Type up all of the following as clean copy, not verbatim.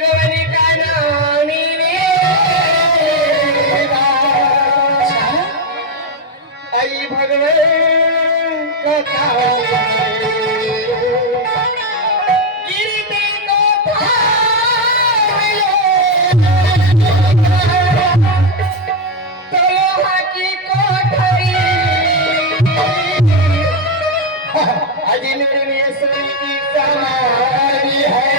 भगवानी का नामी आई भगवान का गिरते को तोहा की कोठरी आज मेरे लिए सोने की सवारी है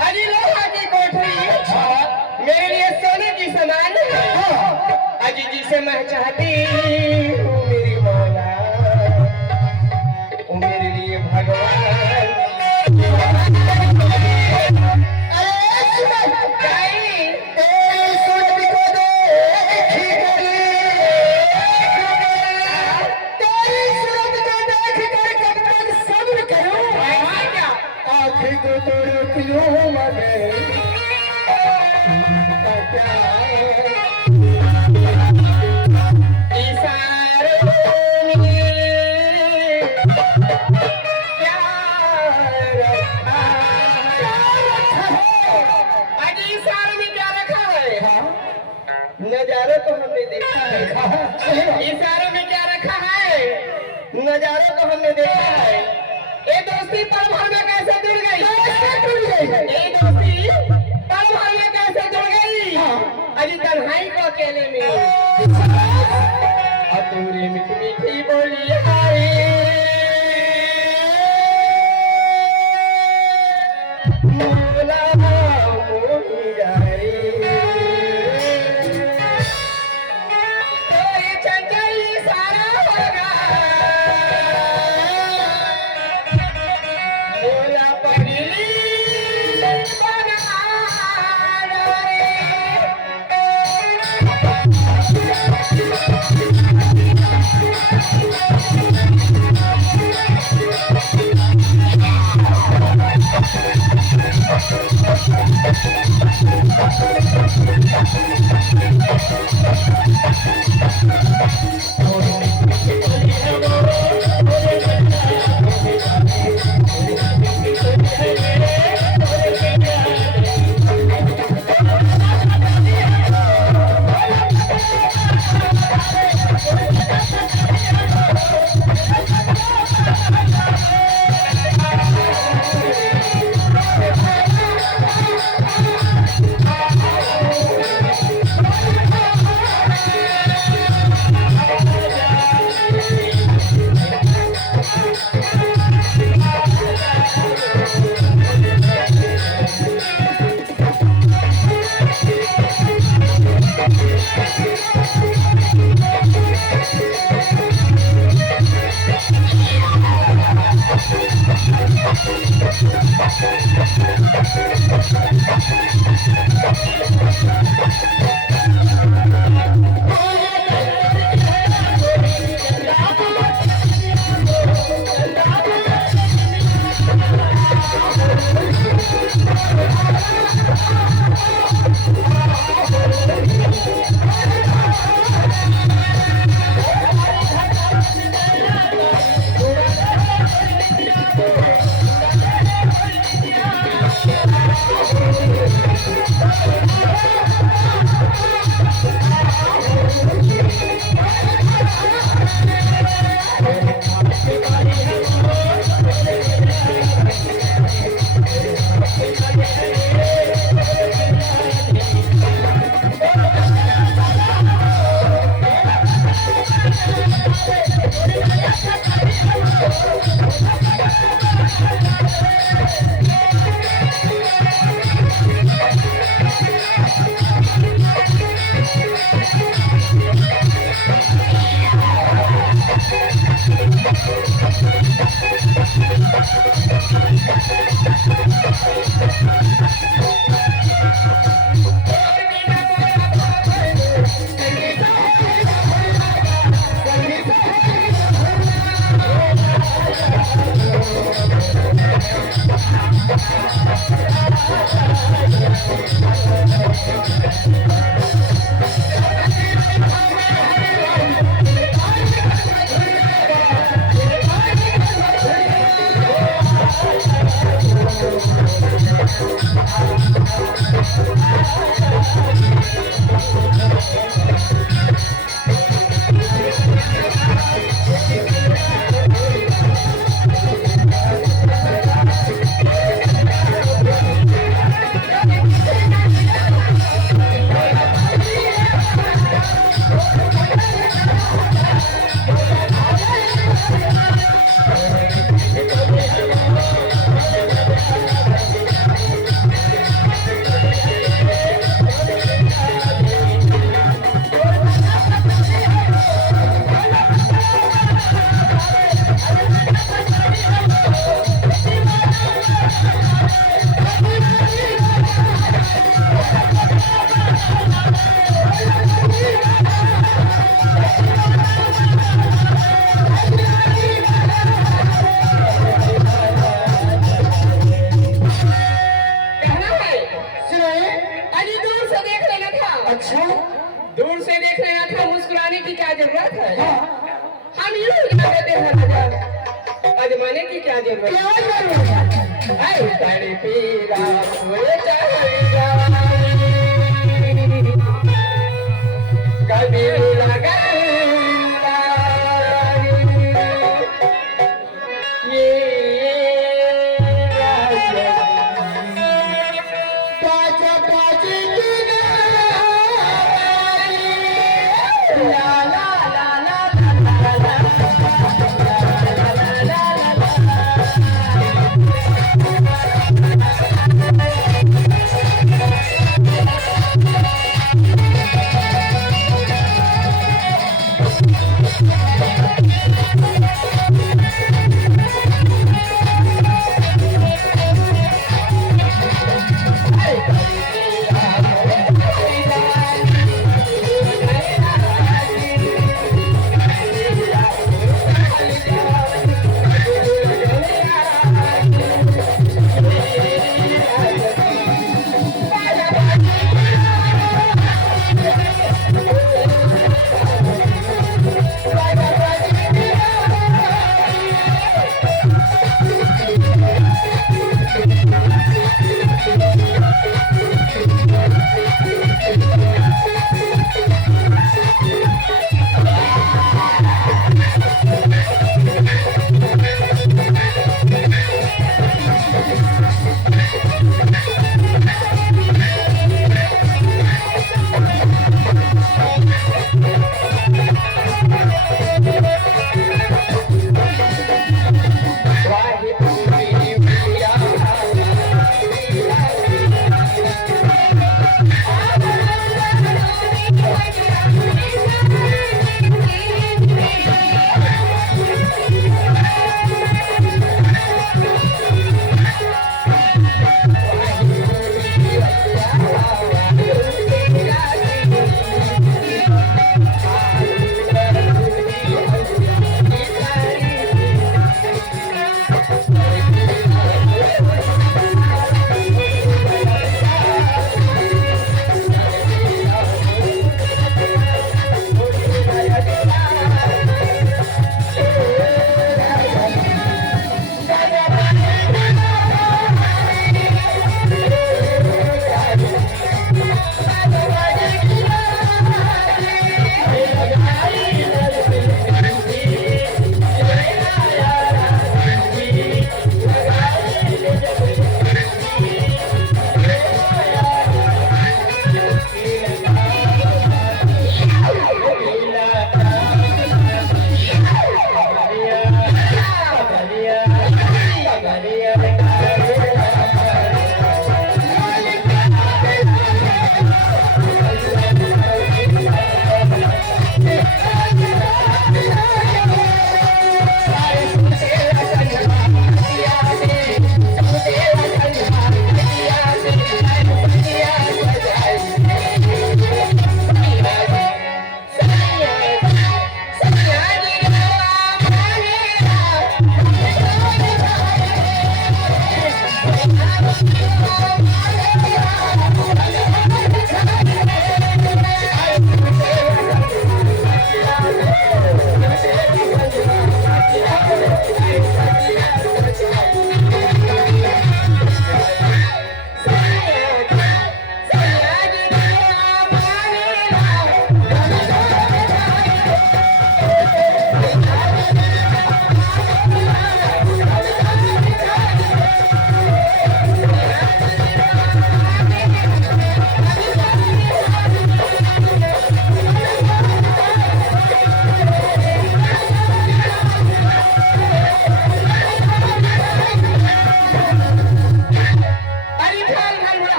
आज लोहा की कोठरी मेरे लिए सोने की समान है आज जिसे मैं चाहती हूँ मेरी मौला वो मेरे लिए भगवान नजारा तो हमने देखा है इशारों में क्या रखा है नजारा तो हमने देखा है ये दोस्ती पल भर में कैसे जुड़ गई ये दोस्ती पल भर में कैसे जुड़ गई अजी तन्हाई को अकेले में अधूरी मीठी मीठी बोली आई मोला मोही जाए दूर से देख लेना था, मुस्कुराने की क्या जरूरत है? हम यूं लगाते हैं नजर, आजमाने की क्या जरूरत है? बड़ी पीरा हुए कभी लगा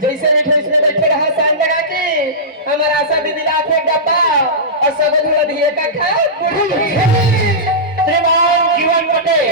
जैसे बैठे इसने बैठे रहा सान लगा के हमारा आशा दीदी लाख एक डब्बा और सब धुआ दिए का खा श्रीमान जीवन पटे